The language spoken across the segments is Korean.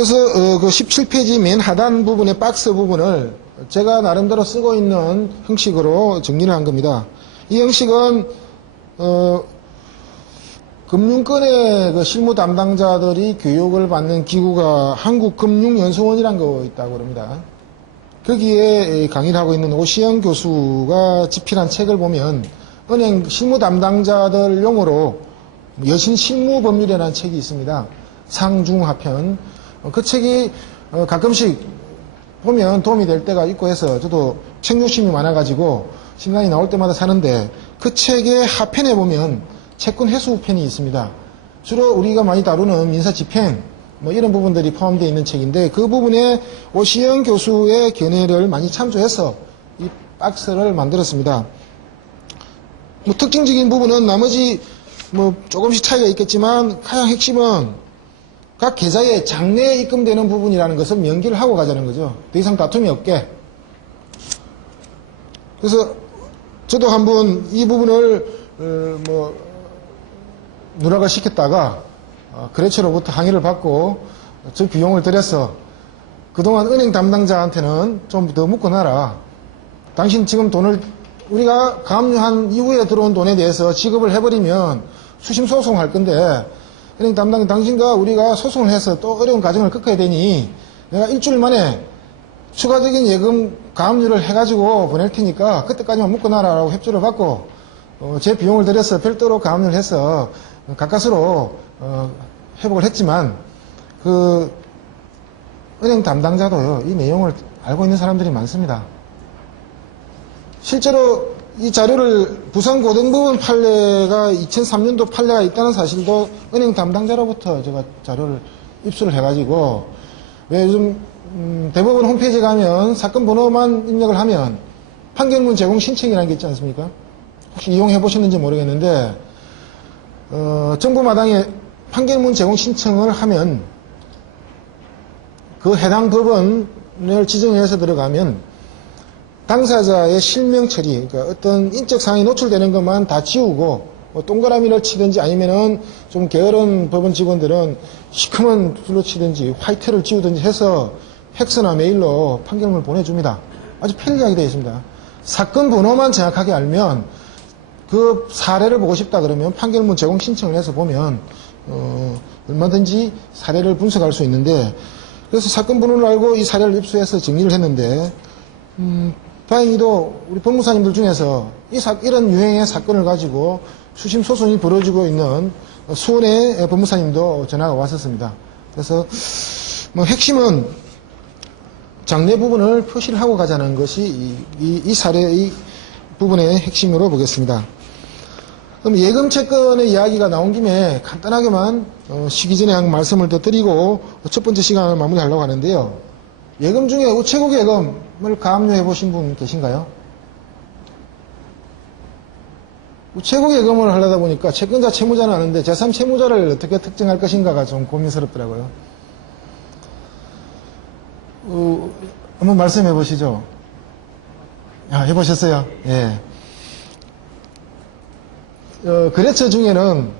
그래서 그 17페이지 맨 하단 부분의 박스 부분을 제가 나름대로 쓰고 있는 형식으로 정리를 한 겁니다. 이 형식은 금융권의 그 실무 담당자들이 교육을 받는 기구가 한국금융연수원이라는 거 있다고 합니다. 거기에 강의를 하고 있는 오시영 교수가 집필한 책을 보면 은행 실무 담당자들용으로 여신 실무법률이라는 책이 있습니다. 상중하편. 그 책이 가끔씩 보면 도움이 될 때가 있고 해서 저도 책 욕심이 많아가지고 신간이 나올 때마다 사는데 그 책의 하편에 보면 채권 회수편이 있습니다. 주로 우리가 많이 다루는 민사집행 뭐 이런 부분들이 포함되어 있는 책인데 그 부분에 오시영 교수의 견해를 많이 참조해서 이 박스를 만들었습니다. 뭐 특징적인 부분은 나머지 뭐 조금씩 차이가 있겠지만 가장 핵심은 각 계좌에 장내에 입금되는 부분이라는 것을 명기를 하고 가자는 거죠. 더 이상 다툼이 없게. 그래서 저도 한번 이 부분을 누락을 시켰다가 거래처로부터 항의를 받고 저 비용을 들여서 그동안 은행 담당자한테는 좀 더 묶어놔라. 당신 지금 돈을 우리가 가압류한 이후에 들어온 돈에 대해서 지급을 해버리면 수심 소송할 건데 은행 담당 당신과 우리가 소송을 해서 또 어려운 과정을 겪어야 되니 내가 일주일 만에 추가적인 예금 가압류를 해가지고 보낼 테니까 그때까지만 묶어놔라라고 협조를 받고 제 비용을 들여서 별도로 가압류를 해서 가까스로 회복을 했지만 그 은행 담당자도요 이 내용을 알고 있는 사람들이 많습니다. 실제로 이 자료를 부산고등법원 판례가 2003년도 판례가 있다는 사실도 은행 담당자로부터 제가 자료를 입수를 해가지고 왜 요즘 대법원 홈페이지에 가면 사건 번호만 입력을 하면 판결문 제공 신청이라는 게 있지 않습니까? 혹시 이용해 보셨는지 모르겠는데 정부마당에 판결문 제공 신청을 하면 그 해당 법원을 지정해서 들어가면 당사자의 실명 처리, 그러니까 어떤 인적 사항이 노출되는 것만 다 지우고 뭐 동그라미를 치든지 아니면은 좀 게으른 법원 직원들은 시커먼 줄로 치든지 화이트를 지우든지 해서 팩스나 메일로 판결문을 보내줍니다. 아주 편리하게 되어 있습니다. 사건 번호만 정확하게 알면 그 사례를 보고 싶다 그러면 판결문 제공 신청을 해서 보면 얼마든지 사례를 분석할 수 있는데 그래서 사건 번호를 알고 이 사례를 입수해서 정리를 했는데 다행히도 우리 법무사님들 중에서 이런 유행의 사건을 가지고 수심 소송이 벌어지고 있는 수원의 법무사님도 전화가 왔었습니다. 그래서 뭐 핵심은 장래 부분을 표시를 하고 가자는 것이 이 사례의 부분의 핵심으로 보겠습니다. 그럼 예금 채권의 이야기가 나온 김에 간단하게만 쉬기 전에 한 말씀을 더 드리고 첫 번째 시간을 마무리하려고 하는데요. 예금 중에 우체국 예금을 가압류해 보신 분 계신가요? 우체국 예금을 하려다 보니까 채권자 채무자는 아는데 제3 채무자를 어떻게 특정할 것인가가 좀 고민스럽더라고요. 한번 말씀해 보시죠. 해보셨어요? 예. 거래처 중에는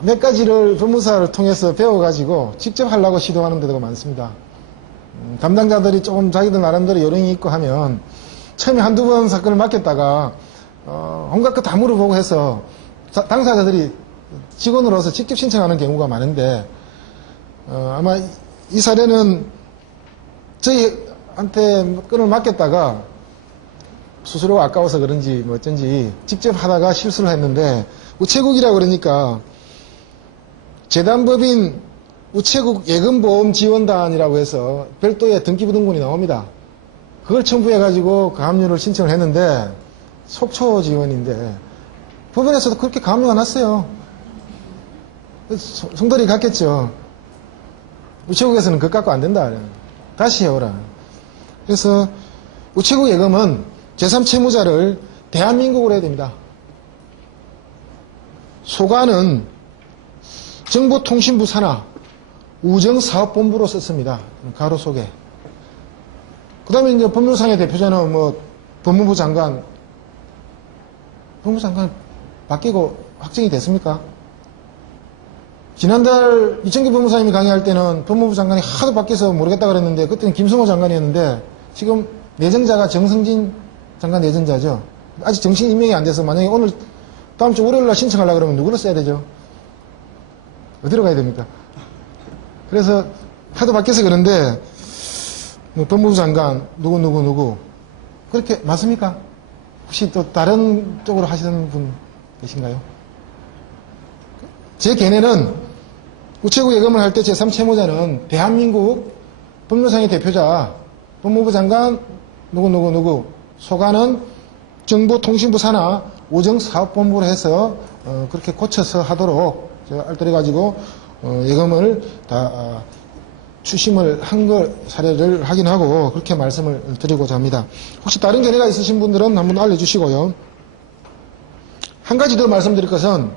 몇 가지를 법무사를 통해서 배워가지고 직접 하려고 시도하는 데가 많습니다. 담당자들이 조금 자기들 나름대로 요령이 있고 하면 처음에 한두 번 사건을 맡겼다가 온갖 거 다 물어보고 해서 당사자들이 직원으로서 직접 신청하는 경우가 많은데 아마 이 사례는 저희한테 건을 맡겼다가 수수료가 아까워서 그런지 뭐 어쩐지 직접 하다가 실수를 했는데 우체국이라 그러니까 재단법인 우체국 예금보험지원단이라고 해서 별도의 등기부등본이 나옵니다. 그걸 첨부해가지고 가압류를 신청을 했는데 속초 지원인데 법원에서도 그렇게 가압류가 났어요. 송돌이 갔겠죠. 우체국에서는 그거 갖고 안 된다. 다시 해오라. 그래서 우체국 예금은 제3채무자를 대한민국으로 해야 됩니다. 소관은 정보통신부 산하 우정사업본부로 썼습니다. 가로 속에. 그 다음에 이제 법률상의 대표자는 뭐 법무부 장관, 법무부 장관 바뀌고 확정이 됐습니까? 지난달 이청규 법무사님이 강의할 때는 법무부 장관이 하도 밖에서 모르겠다 그랬는데 그때는 김성호 장관이었는데 지금 내정자가 정성진 장관 내정자죠. 아직 정식 임명이 안 돼서 만약에 오늘 다음 주 월요일 날 신청하려고 그러면 누구를 써야 되죠? 어디로 가야 됩니까? 그래서 하도 밖에서 그런데 뭐 법무부 장관 누구 그렇게 맞습니까? 혹시 또 다른 쪽으로 하시는 분 계신가요? 제 견해는 우체국 예금을 할 때 제3채무자는 대한민국 법률상의 대표자 법무부 장관 누구 소관은 정보통신부 산하 오정사업본부로 해서 그렇게 고쳐서 하도록 제가 알뜰해 가지고 예금을 다 추심을 한 걸 사례를 확인하고 그렇게 말씀을 드리고자 합니다. 혹시 다른 견해가 있으신 분들은 한번 알려주시고요. 한 가지 더 말씀드릴 것은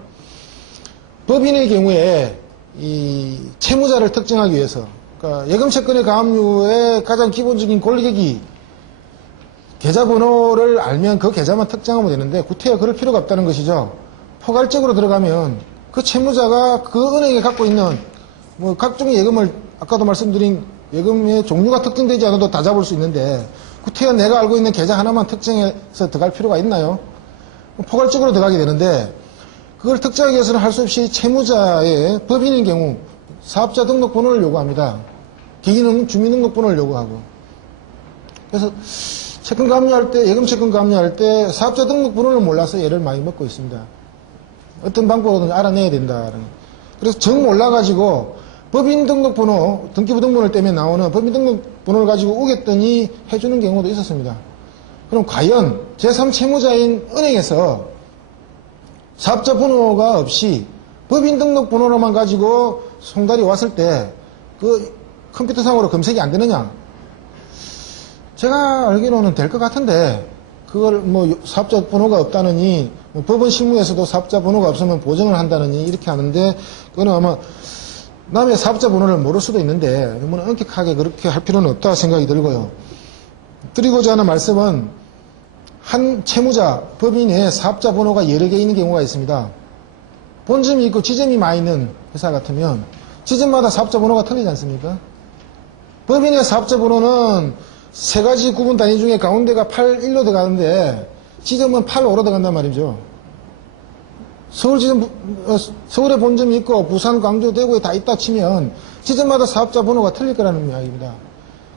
법인의 경우에 이 채무자를 특정하기 위해서 그러니까 예금채권의 가압류의 가장 기본적인 권리격이 계좌번호를 알면 그 계좌만 특정하면 되는데 구태여 그럴 필요가 없다는 것이죠. 포괄적으로 들어가면 그 채무자가 그 은행에 갖고 있는 뭐 각종의 예금을 아까도 말씀드린 예금의 종류가 특정되지 않아도 다 잡을 수 있는데 구태여 내가 알고 있는 계좌 하나만 특정해서 들어갈 필요가 있나요? 포괄적으로 들어가게 되는데 그걸 특정하기 위해서는 할 수 없이 채무자의 법인인 경우 사업자 등록번호를 요구합니다. 개인은 주민등록번호를 요구하고 그래서 채권 가압류할 때 예금 채권 가압류할 때 사업자 등록번호를 몰라서 애를 많이 먹고 있습니다. 어떤 방법으로든 알아내야 된다는. 그래서 정 몰라가지고 법인 등록번호 등기부 등본을 떼면 나오는 법인 등록번호를 가지고 우겼더니 해주는 경우도 있었습니다. 그럼 과연 제3채무자인 은행에서 사업자 번호가 없이 법인 등록 번호로만 가지고 송달이 왔을 때 그 컴퓨터상으로 검색이 안 되느냐? 제가 알기로는 될 것 같은데 그걸 뭐 사업자 번호가 없다느니 뭐 법원 실무에서도 사업자 번호가 없으면 보정을 한다느니 이렇게 하는데 그거는 아마 남의 사업자 번호를 모를 수도 있는데 너무 엄격하게 그렇게 할 필요는 없다 생각이 들고요. 드리고자 하는 말씀은 한 채무자, 법인에 사업자 번호가 여러 개 있는 경우가 있습니다. 본점이 있고 지점이 많이 있는 회사 같으면 지점마다 사업자 번호가 틀리지 않습니까? 법인의 사업자 번호는 세 가지 구분 단위 중에 가운데가 81로 들어가는데 지점은 85로 들어간단 말이죠. 서울에 본점이 있고 부산, 광주, 대구에 다 있다 치면 지점마다 사업자 번호가 틀릴 거라는 이야기입니다.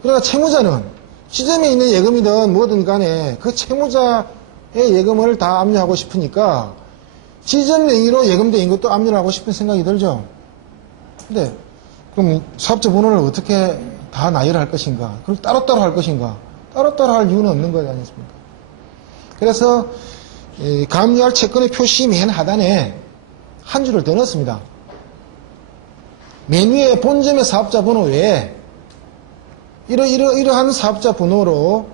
그러나 채무자는 지점에 있는 예금이든 뭐든 간에 그 채무자의 예금을 다 압류하고 싶으니까 지점 명의로 예금된 것도 압류를 하고 싶은 생각이 들죠. 근데 그럼 사업자 번호를 어떻게 다 나열할 것인가? 그걸 따로따로 할 것인가? 따로따로 할 이유는 없는 거 아니겠습니까? 그래서 가압류할 채권의 표시 맨 하단에 한 줄을 더 넣었습니다. 맨 위에 본점의 사업자 번호 외에 이러한 사업자 번호로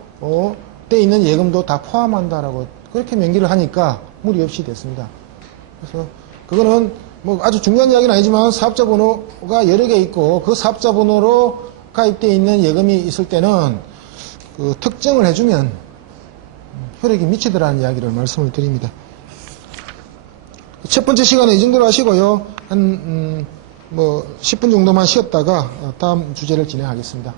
돼 있는 예금도 다 포함한다라고 그렇게 명기를 하니까 무리 없이 됐습니다. 그래서 그거는 뭐 아주 중요한 이야기는 아니지만 사업자 번호가 여러 개 있고 그 사업자 번호로 가입되어 있는 예금이 있을 때는 그 특정을 해주면 효력이 미치더라는 이야기를 말씀을 드립니다. 첫 번째 시간에 이 정도로 하시고요. 한 10분 정도만 쉬었다가 다음 주제를 진행하겠습니다.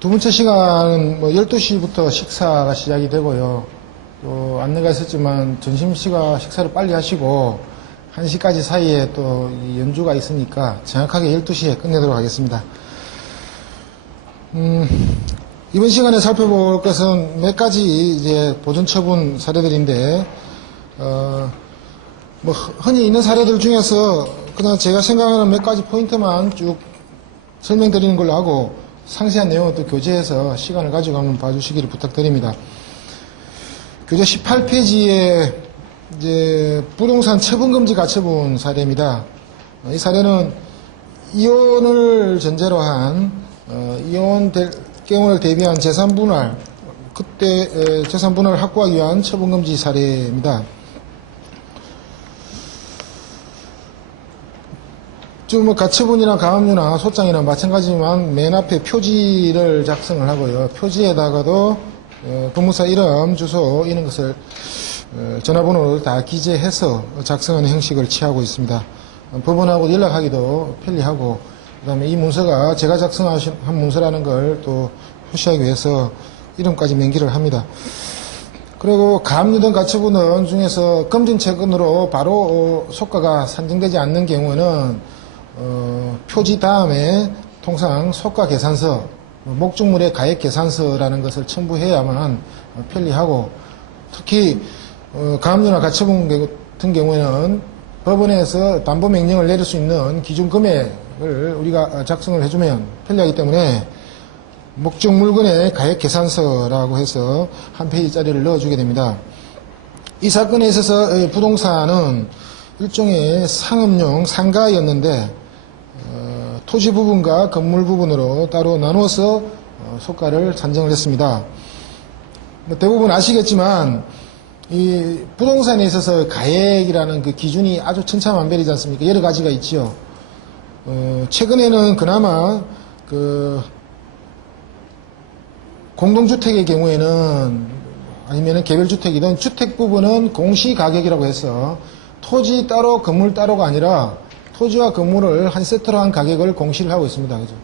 두 번째 시간은 12시부터 식사가 시작이 되고요. 또 안내가 있었지만 점심시간 식사를 빨리 하시고 1시까지 사이에 또 연주가 있으니까 정확하게 12시에 끝내도록 하겠습니다. 이번 시간에 살펴볼 것은 몇 가지 이제 보존 처분 사례들인데, 뭐 흔히 있는 사례들 중에서 그냥 제가 생각하는 몇 가지 포인트만 쭉 설명드리는 걸로 하고 상세한 내용은 또 교재에서 시간을 가지고 한번 봐주시기를 부탁드립니다. 교재 18페이지에 이제 부동산 처분금지 가처분 사례입니다. 이 사례는 이혼을 전제로 한 이혼 될 경우를 대비한 재산 분할, 그때 재산 분할을 확보하기 위한 처분금지 사례입니다. 지금 뭐 가처분이나 가압류나 소장이나 마찬가지지만 맨 앞에 표지를 작성을 하고요. 표지에다가도 법무사 이름, 주소 이런 것을 전화번호를 다 기재해서 작성하는 형식을 취하고 있습니다. 법원하고 연락하기도 편리하고, 그 다음에 이 문서가 제가 작성한 문서라는 걸 또 표시하기 위해서 이름까지 명기를 합니다. 그리고 가압류 가처분은 중에서 검증채권으로 바로 소가가 산정되지 않는 경우는 표지 다음에 통상 소가 계산서, 목적물의 가액 계산서라는 것을 첨부해야만 편리하고, 특히 가압류나 가처분 같은 경우에는 법원에서 담보 명령을 내릴 수 있는 기준 금액을 우리가 작성을 해주면 편리하기 때문에 목적 물건의 가액 계산서라고 해서 한 페이지짜리를 넣어주게 됩니다. 이 사건에 있어서 부동산은 일종의 상업용 상가였는데 토지 부분과 건물 부분으로 따로 나누어서 소가를 산정을 했습니다. 대부분 아시겠지만 이 부동산에 있어서 가액이라는 그 기준이 아주 천차만별이지 않습니까? 여러 가지가 있지요. 최근에는 그나마 공동주택의 경우에는 아니면 개별주택이든 주택 부분은 공시가격이라고 해서 토지 따로 건물 따로가 아니라 토지와 건물을 한 세트로 한 가격을 공시를 하고 있습니다. 그죠?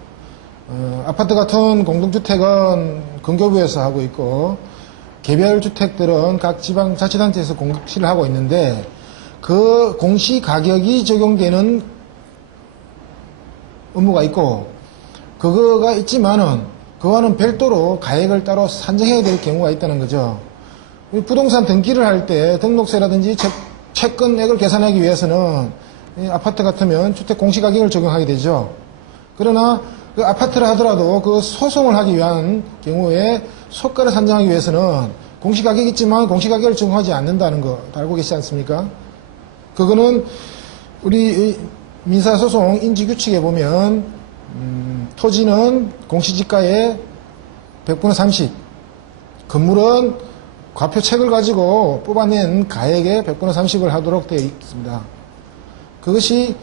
아파트 같은 공동주택은 건교부에서 하고 있고, 개별주택들은 각 지방자치단체에서 공시를 하고 있는데, 그 공시가격이 적용되는 업무가 있고, 그거가 있지만은, 그거와는 별도로 가액을 따로 산정해야 될 경우가 있다는 거죠. 부동산 등기를 할 때 등록세라든지 채권액을 계산하기 위해서는 아파트 같으면 주택 공시가격을 적용하게 되죠. 그러나 그 아파트를 하더라도 그 소송을 하기 위한 경우에 소가를 산정하기 위해서는 공시가격이 있지만 공시가격을 적용하지 않는다는 거 알고 계시지 않습니까? 그거는 우리 민사소송 인지규칙에 보면 토지는 공시지가의 100분의 30, 건물은 과표책을 가지고 뽑아낸 가액의 100분의 30을 하도록 되어 있습니다. 그것이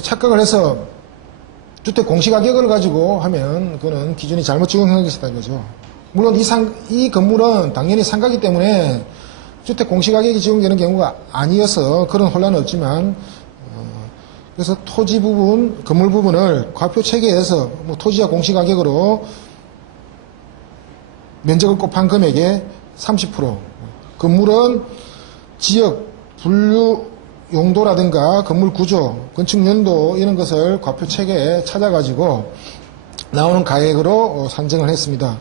착각을 해서 주택 공시가격을 가지고 하면 그거는 기준이 잘못 적용한 것이다 거죠. 물론 이 건물은 당연히 상가기 때문에 주택 공시가격이 적용되는 경우가 아니어서 그런 혼란은 없지만, 그래서 토지 부분, 건물 부분을 과표 체계에서 뭐 토지와 공시가격으로 면적을 곱한 금액의 30%, 건물은 지역, 분류, 용도라든가 건물 구조, 건축 연도 이런 것을 과표 체계에 찾아가지고 나오는 가액으로 산정을 했습니다.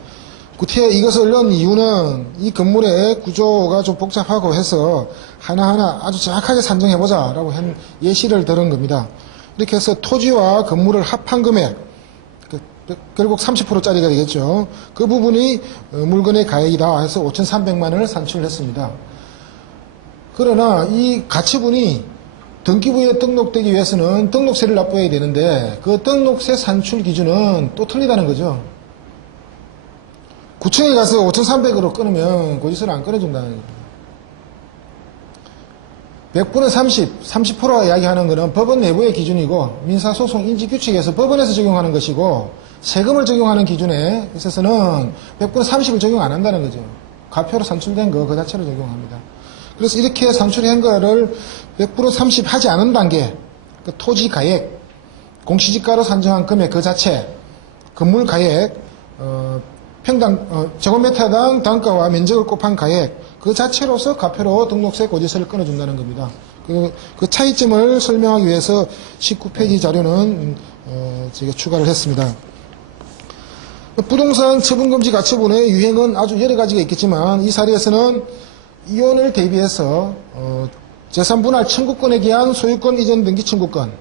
구태여 이것을 넣은 이유는 이 건물의 구조가 좀 복잡하고 해서 하나하나 아주 정확하게 산정해보자 라고 한 예시를 들은 겁니다. 이렇게 해서 토지와 건물을 합한 금액, 결국 30%짜리가 되겠죠. 그 부분이 물건의 가액이다 해서 5,300만 원을 산출했습니다. 그러나 이 가처분이 등기부에 등록되기 위해서는 등록세를 납부해야 되는데 그 등록세 산출 기준은 또 틀리다는 거죠. 구청에 가서 5,300으로 끊으면 고지서를 안 끊어준다는 거예요. 100분의 30, 30%가 이야기하는 것은 법원 내부의 기준이고 민사소송 인지규칙에서 법원에서 적용하는 것이고 세금을 적용하는 기준에 있어서는 100분의 30을 적용 안 한다는 거죠. 과표로 산출된 거 그 자체로 적용합니다. 그래서 이렇게 산출한 거를 100% 30 하지 않은 단계, 그 토지 가액, 공시지가로 산정한 금액 그 자체, 건물 가액, 제곱미터당 단가와 면적을 곱한 가액 그 자체로서 과표로 등록세 고지서를 끊어준다는 겁니다. 그 차이점을 설명하기 위해서 19페이지 자료는 제가 추가를 했습니다. 부동산 처분금지 가처분의 유형은 아주 여러 가지가 있겠지만 이 사례에서는 이혼을 대비해서 재산분할 청구권에 기한 소유권 이전 등기 청구권,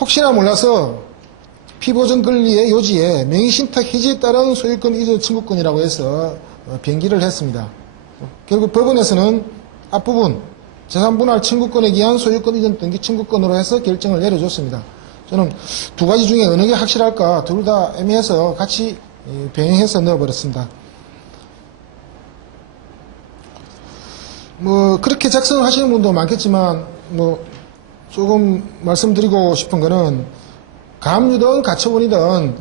혹시나 몰라서 피보전 권리의 요지에 명의신탁 해지에 따른 소유권 이전 청구권이라고 해서 변기를 했습니다. 결국 법원에서는 앞부분 재산분할 청구권에 기한 소유권 이전 등기 청구권으로 해서 결정을 내려줬습니다. 저는 두 가지 중에 어느 게 확실할까 둘 다 애매해서 같이 병행해서 넣어버렸습니다. 그렇게 작성을 하시는 분도 많겠지만 조금 말씀드리고 싶은 거는 가압류든 가처분이든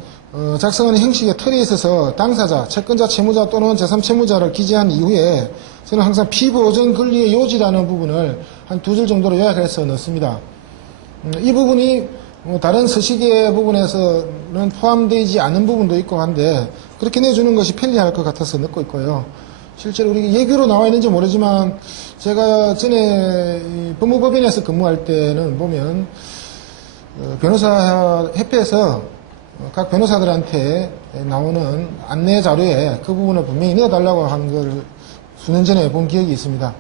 작성하는 형식의 틀에 있어서 당사자, 채권자, 채무자 또는 제3채무자를 기재한 이후에 저는 항상 피보전 권리의 요지라는 부분을 한 두 줄 정도로 요약해서 넣습니다. 이 부분이 다른 서식의 부분에서는 포함되지 않은 부분도 있고 한데 그렇게 내주는 것이 편리할 것 같아서 넣고 있고요. 실제로 우리 예규로 나와 있는지 모르지만 제가 전에 법무법인에서 근무할 때는 보면 변호사 협회에서 각 변호사들한테 나오는 안내 자료에 그 부분을 분명히 넣어달라고 한 걸 수년 전에 본 기억이 있습니다.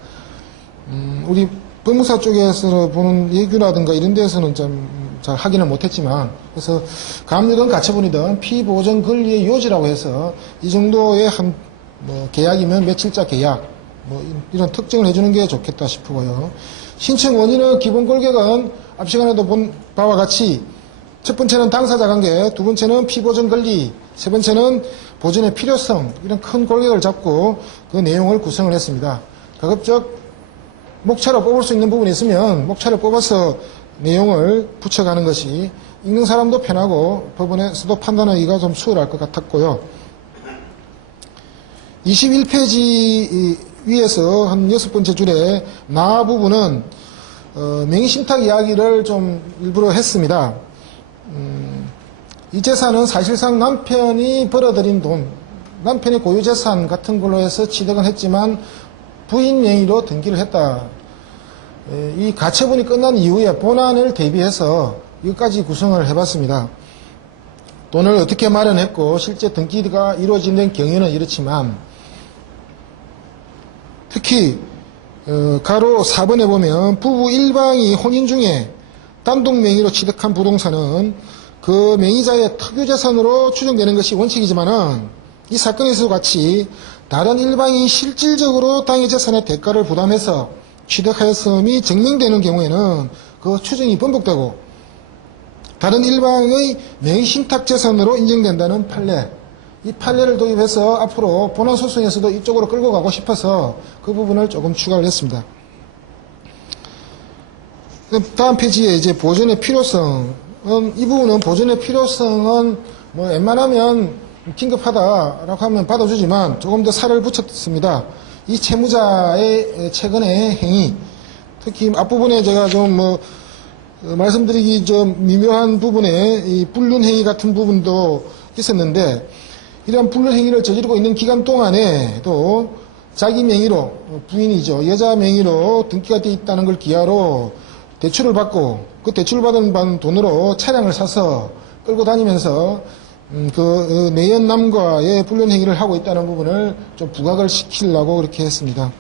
우리 법무사 쪽에서 보는 예규라든가 이런 데에서는 좀 잘 확인을 못했지만 그래서 가압류든 가처분이든 피보전 권리의 요지라고 해서 이 정도의 한 계약이면 며칠자 계약 이런 특정을 해주는 게 좋겠다 싶고요. 신청 원인의 기본 골격은 앞 시간에도 본 바와 같이 첫 번째는 당사자 관계, 두 번째는 피보전 권리, 세 번째는 보전의 필요성 이런 큰 골격을 잡고 그 내용을 구성을 했습니다. 가급적 목차로 뽑을 수 있는 부분이 있으면 목차를 뽑아서 내용을 붙여가는 것이 읽는 사람도 편하고 법원에서도 판단하기가 좀 수월할 것 같았고요. 21페이지 위에서 한 6번째 줄에 나 부분은 명의신탁 이야기를 좀 일부러 했습니다. 이 재산은 사실상 남편이 벌어들인 돈, 남편의 고유재산 같은 걸로 해서 취득은 했지만 부인 명의로 등기를 했다. 이 가처분이 끝난 이후에 본안을 대비해서 여기까지 구성을 해봤습니다. 돈을 어떻게 마련했고 실제 등기가 이루어지는 경우는 이렇지만 특히 가로 4번에 보면 부부 일방이 혼인 중에 단독 명의로 취득한 부동산은 그 명의자의 특유재산으로 추정되는 것이 원칙이지만은 이 사건에서 같이 다른 일방이 실질적으로 당의 재산의 대가를 부담해서 취득하였음이 증명되는 경우에는 그 추정이 번복되고 다른 일방의 명의신탁 재산으로 인정된다는 판례, 이 판례를 도입해서 앞으로 본안 소송에서도 이쪽으로 끌고 가고 싶어서 그 부분을 조금 추가를 했습니다. 다음 페이지에 이제 보존의 필요성, 이 부분은 보존의 필요성은 웬만하면 긴급하다라고 하면 받아주지만 조금 더 살을 붙였습니다. 이 채무자의 최근의 행위, 특히 앞부분에 제가 좀 말씀드리기 좀 미묘한 부분에 이 불륜 행위 같은 부분도 있었는데 이러한 불륜 행위를 저지르고 있는 기간 동안에도 자기 명의로 부인이죠. 여자 명의로 등기가 되어 있다는 걸 기하로 대출을 받고 그 대출을 받은 돈으로 차량을 사서 끌고 다니면서 그 내연남과의 불륜 행위를 하고 있다는 부분을 좀 부각을 시키려고 그렇게 했습니다.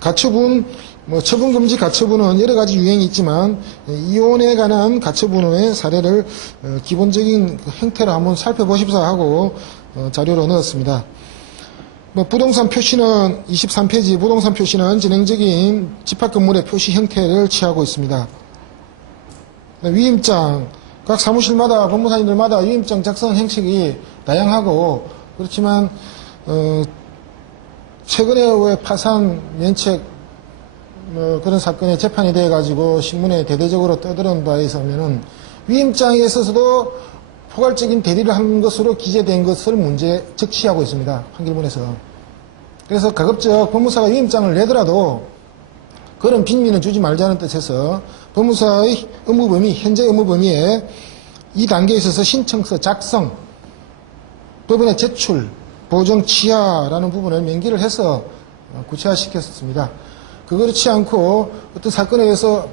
가처분, 처분금지 가처분은 여러 가지 유형이 있지만 이혼에 관한 가처분의 사례를 기본적인 형태로 한번 살펴보십사 하고 자료로 넣었습니다. 부동산 표시는 23페이지 부동산 표시는 진행적인 집합건물의 표시 형태를 취하고 있습니다. 위임장, 각 사무실마다 법무사님들마다 위임장 작성 형식이 다양하고 그렇지만 최근에 왜 파산 면책 그런 사건에 재판이 돼 가지고 신문에 대대적으로 떠드는 바에 있으면은 위임장에 있어서도 포괄적인 대리를 한 것으로 기재된 것을 문제 적시하고 있습니다. 판결문에서. 그래서 가급적 법무사가 위임장을 내더라도 그런 빈미는 주지 말자는 뜻에서 법무사의 업무 범위, 현재 업무 범위에 이 단계에 있어서 신청서 작성, 법원에 제출, 보정 취하라는 부분을 명기를 해서 구체화시켰습니다. 그렇지 않고 어떤 사건에 의해서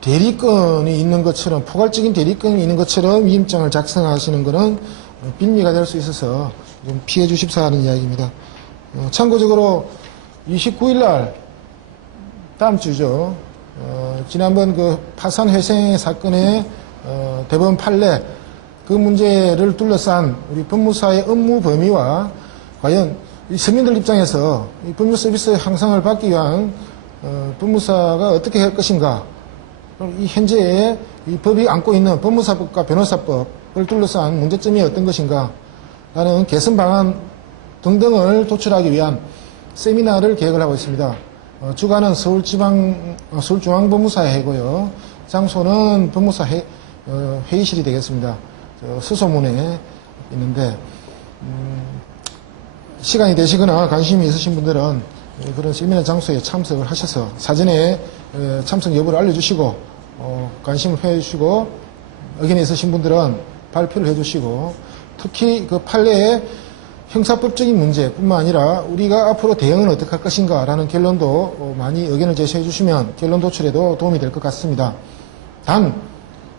대리권이 있는 것처럼, 포괄적인 대리권이 있는 것처럼 위임장을 작성하시는 것은 빌미가 될 수 있어서 좀 피해 주십사 하는 이야기입니다. 참고적으로 29일 날, 다음 주죠. 지난번 그 파산 회생 사건의 대법원 판례, 그 문제를 둘러싼 우리 법무사의 업무 범위와 과연 이 서민들 입장에서 이 법률 서비스 향상을 받기 위한 법무사가 어떻게 할 것인가, 이 현재의 이 법이 안고 있는 법무사법과 변호사법을 둘러싼 문제점이 어떤 것인가 라는 개선 방안 등등을 도출하기 위한 세미나를 계획을 하고 있습니다. 주관은 서울중앙법무사회고요. 장소는 법무사 회의실이 되겠습니다. 수소문에 있는데, 시간이 되시거나 관심이 있으신 분들은 그런 세미나 장소에 참석을 하셔서 사전에 참석 여부를 알려주시고, 관심을 표해주시고, 의견이 있으신 분들은 발표를 해주시고, 특히 그 판례의 형사법적인 문제뿐만 아니라 우리가 앞으로 대응은 어떻게 할 것인가 라는 결론도 많이 의견을 제시해 주시면 결론 도출에도 도움이 될 것 같습니다. 단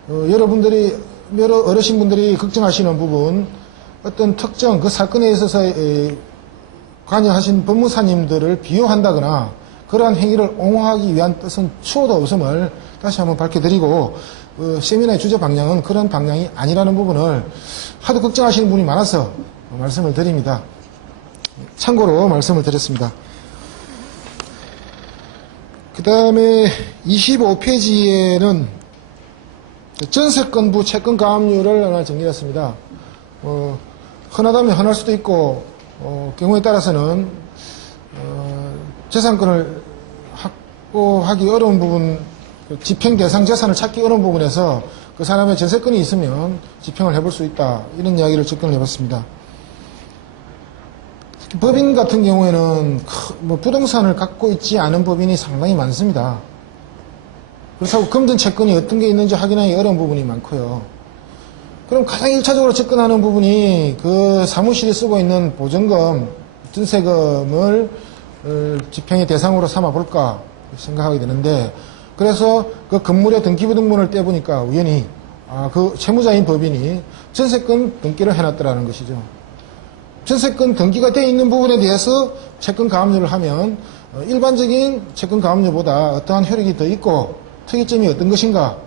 여러분들이, 여러 어르신분들이 걱정하시는 부분, 어떤 특정 그 사건에 있어서 관여하신 법무사님들을 비호한다거나 그러한 행위를 옹호하기 위한 뜻은 추호도 없음을 다시 한번 밝혀드리고, 세미나의 주제 방향은 그런 방향이 아니라는 부분을 하도 걱정하시는 분이 많아서 말씀을 드립니다. 참고로 말씀을 드렸습니다. 그 다음에 25페이지에는 전세권부 채권 가압류를 하나 정리했습니다. 흔하다면 흔할 수도 있고, 경우에 따라서는 재산권을 확보하기 어려운 부분, 집행 대상 재산을 찾기 어려운 부분에서 그 사람의 전세권이 있으면 집행을 해볼 수 있다, 이런 이야기를 접근을 해봤습니다. 법인 같은 경우에는 부동산을 갖고 있지 않은 법인이 상당히 많습니다. 그렇다고 금전 채권이 어떤 게 있는지 확인하기 어려운 부분이 많고요. 그럼 가장 1차적으로 접근하는 부분이 그 사무실에 쓰고 있는 보증금, 전세금을 집행의 대상으로 삼아 볼까 생각하게 되는데, 그래서 그 건물의 등기부등본을 떼보니까 우연히 그 채무자인 법인이 전세권 등기를 해놨더라는 것이죠. 전세권 등기가 되어 있는 부분에 대해서 채권 가압류를 하면 일반적인 채권 가압류보다 어떠한 효력이 더 있고 특이점이 어떤 것인가,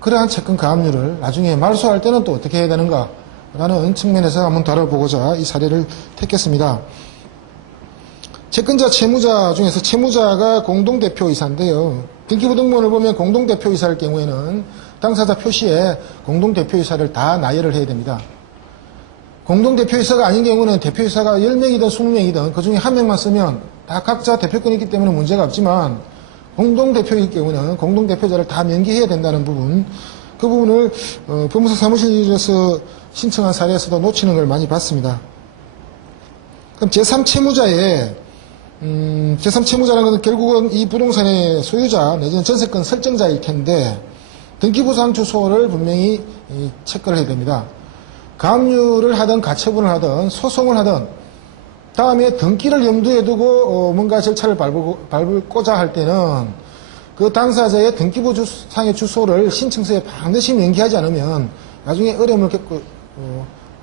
그러한 채권 가압류를 나중에 말소할 때는 또 어떻게 해야 되는가 라는 측면에서 한번 다뤄보고자 이 사례를 택했습니다. 채권자, 채무자 중에서 채무자가 공동대표이사인데요. 등기부등본을 보면 공동대표이사일 경우에는 당사자 표시에 공동대표이사를 다 나열을 해야 됩니다. 공동대표이사가 아닌 경우는 대표이사가 10명이든 20명이든 그 중에 한 명만 쓰면 다 각자 대표권이 있기 때문에 문제가 없지만, 공동대표일 경우는 공동대표자를 다 명기해야 된다는 부분, 그 부분을 법무사 사무실에서 신청한 사례에서도 놓치는 걸 많이 봤습니다. 그럼 제3채무자의 제3채무자라는 것은 결국은 이 부동산의 소유자 내지는 전세권 설정자일 텐데, 등기부상 주소를 분명히 체크를 해야 됩니다. 가압류를 하든 가처분을 하든 소송을 하든 다음에 등기를 염두에 두고 뭔가 절차를 밟고자 할 때는 그 당사자의 등기부상의 주소를 신청서에 반드시 명기하지 않으면 나중에 어려움을 겪고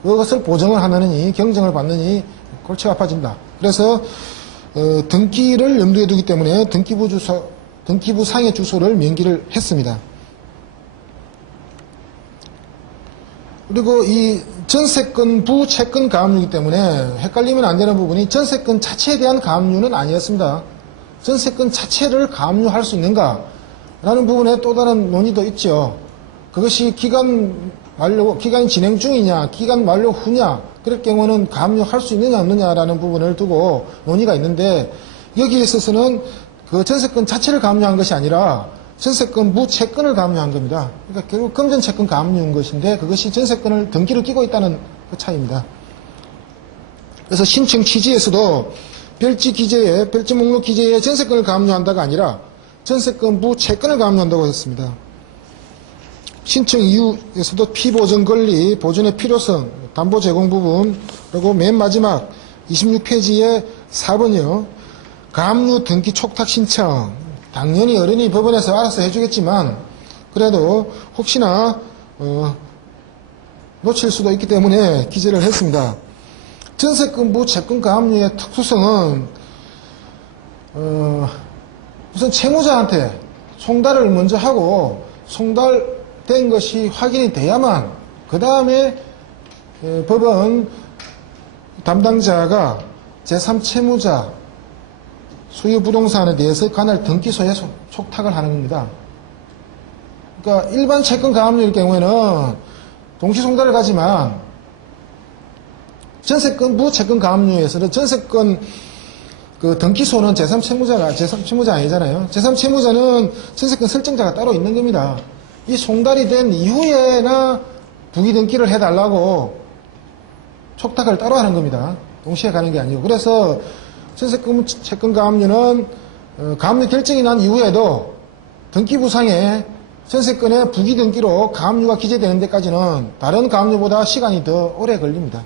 그것을 보정을 하느니 경정을 받느니 골치가 아파진다. 그래서 등기를 염두에 두기 때문에 등기부상의 주소를 명기를 했습니다. 그리고 이 전세권부 채권 가압류이기 때문에 헷갈리면 안 되는 부분이, 전세권 자체에 대한 가압류는 아니었습니다. 전세권 자체를 가압류할 수 있는가 라는 부분에 또 다른 논의도 있죠. 그것이 기간이 진행 중이냐, 기간 만료 후냐, 그럴 경우는 가압류할 수 있느냐 없느냐라는 부분을 두고 논의가 있는데, 여기에 있어서는 그 전세권 자체를 가압류한 것이 아니라 전세권부 채권을 가압류한 겁니다. 그러니까 결국 금전채권 가압류인 것인데, 그것이 전세권을 등기를 끼고 있다는 그 차이입니다. 그래서 신청 취지에서도 별지 목록 기재에 전세권을 가압류한다가 아니라 전세권부 채권을 가압류한다고 했습니다. 신청 이유에서도 피보전 권리, 보존의 필요성, 담보 제공 부분, 그리고 맨 마지막 26페이지에 4번이요. 가압류 등기 촉탁 신청, 당연히 어른이 법원에서 알아서 해주겠지만 그래도 혹시나 놓칠 수도 있기 때문에 기재를 했습니다. 전세금부 채권가압류의 특수성은 우선 채무자한테 송달을 먼저 하고 송달된 것이 확인이 돼야만 그 다음에 법원 담당자가 제3채무자 소유 부동산에 대해서 관할 등기소에 촉탁을 하는 겁니다. 그러니까 일반 채권 가압류일 경우에는 동시 송달을 가지만 전세건부 채권 가압류에서는 전세권 그 등기소는 제3채무자 아니잖아요. 제3채무자는 전세권 설정자가 따로 있는 겁니다. 이 송달이 된 이후에나 부기 등기를 해달라고 촉탁을 따로 하는 겁니다. 동시에 가는 게 아니고. 그래서 전세권 채권 가압류는 가압류 결정이 난 이후에도 등기부상에 전세권의 부기 등기로 가압류가 기재되는 데까지는 다른 가압류보다 시간이 더 오래 걸립니다.